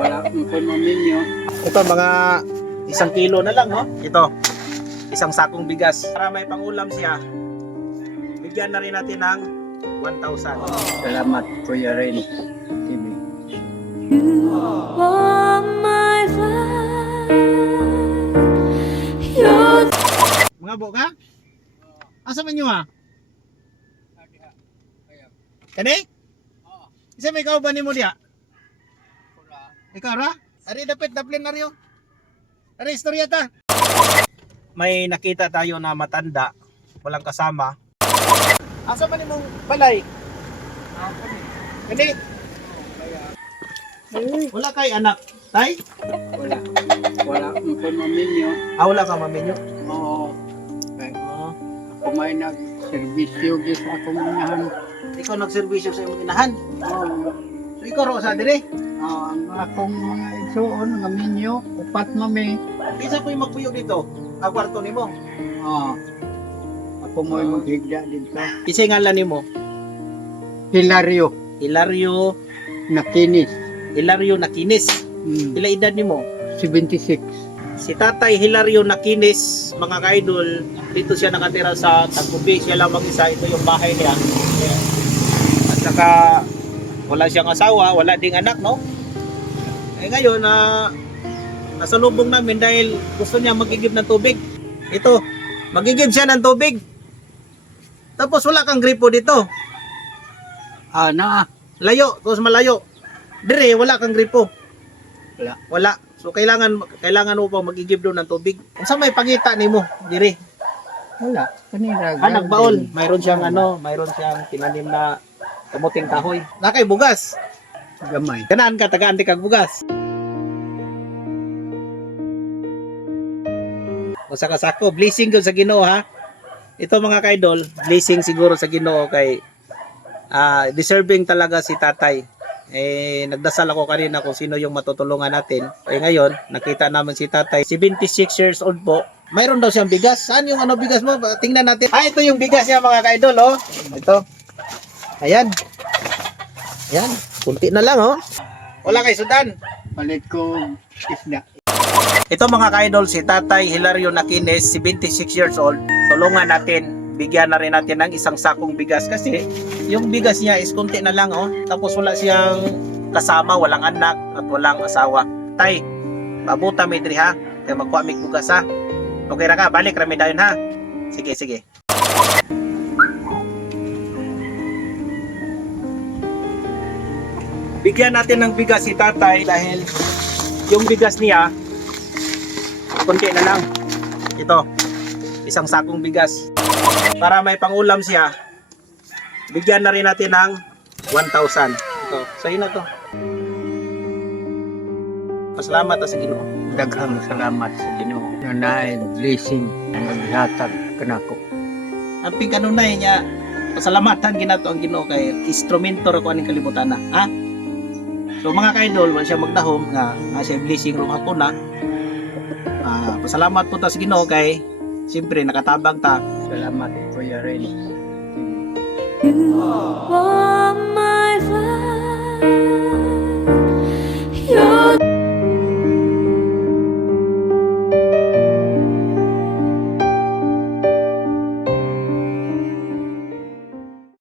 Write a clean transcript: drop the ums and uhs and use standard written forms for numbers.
Wala akong pamaminyo. Ito mga 1 kilo na lang, no? Ito, isang sakong bigas. Para may pangulam siya, bigyan na rin natin ng 1,000. Salamat, Kuya Ren. TV. Mga boka? Asa man nyo ha? Kani? Isa may kauban ni mo diya? Ikaw ra? Ari dapat daplin na riyo. Ari istorya ta. May nakita tayo na matanda, walang kasama. Asa man imong balay? Kani? Wala kay anak, tay? Wala. Wala akong pamaminyo. Wala ka maminyo. Oo. Ako may nag-servisyo sa akong inahan. Ikaw nagserbisyo sa imong inahan. Oo. So ikaw ro sa dire. Ang akong mga igsoon, nga minyo, upat mami. Isa ko yung magpuyo dito. Ang kwarto nimo. Oo. Ako mo'y maghigda dito. Isa ngalan nimo. Hilario, Hilario Nakinis. Pila edad nimo? 76. Si Tatay Hilario Nakinis, mga ka-idol, dito siya nakatira sa Tagubig. Siya lang mag-isa. Ito yung bahay niya. At saka wala siyang asawa, wala ding anak, no? Eh ngayon, nasa lubong namin dahil gusto niya magigib ng tubig. Ito, magigib siya ng tubig. Tapos wala kang gripo dito. Layo, tapos malayo. Dire, wala kang gripo. Wala. So kailangan mo pa magigib doon ng tubig. Kung saan may pangita nimo, dire. Wala. Kanina. Nagbaol. Mayroon siyang tinanim na kamuting kahoy. Nakay bugas. Gamay. Kanaan ka taga-anti kag bugas. O sa kasako, blessing gyud sa Ginoo ha. Ito mga ka-idol, blessing siguro sa Ginoo kay deserving talaga si Tatay. Nagdasal ako kanina kung sino yung matutulungan natin. Ngayon, nakita naman si Tatay, 76 years old po. Mayroon daw siyang bigas. Saan yung bigas mo? Tingnan natin. Ito yung bigas niya mga ka-idol, oh. Ito. Ayan. Ayan. Kunti na lang, oh. Wala kay sudan. Palit ko isda. Ito mga ka-idol, si Tatay Hilario Nakinis, 76 years old. Tulungan natin. Bigyan na rin natin ng isang sakong bigas kasi yung bigas niya is kunti na lang, oh. Tapos wala siyang kasama, walang anak at walang asawa. Tay, pabuta mi diri ha. Kaya magkuha mig bugas ha. Okay ra ka, balik ra mi dayon ha. Sige, sige. Bigyan natin ng bigas si Tatay dahil yung bigas niya kunti na lang. Ito, isang sakong bigas. Para may pangulam siya, bigyan na rin natin ng 1,000. Ito, sa'yo na to. Pasalamat sa Ginoo. Daghang salamat sa Ginoo. Nanay blessing ang maghatag kanako. Ang pingkanunay niya, pasalamatan ginato ang Ginoo kay instrumento ra ko aning kalibutan na. Ha? So mga ka-idol, wala siya magdahom nga siya blessing ro hapon na. Pasalamat po ta sa Ginoo kay siyempre nakatabang ta. Salamat, Kuya Ren. You are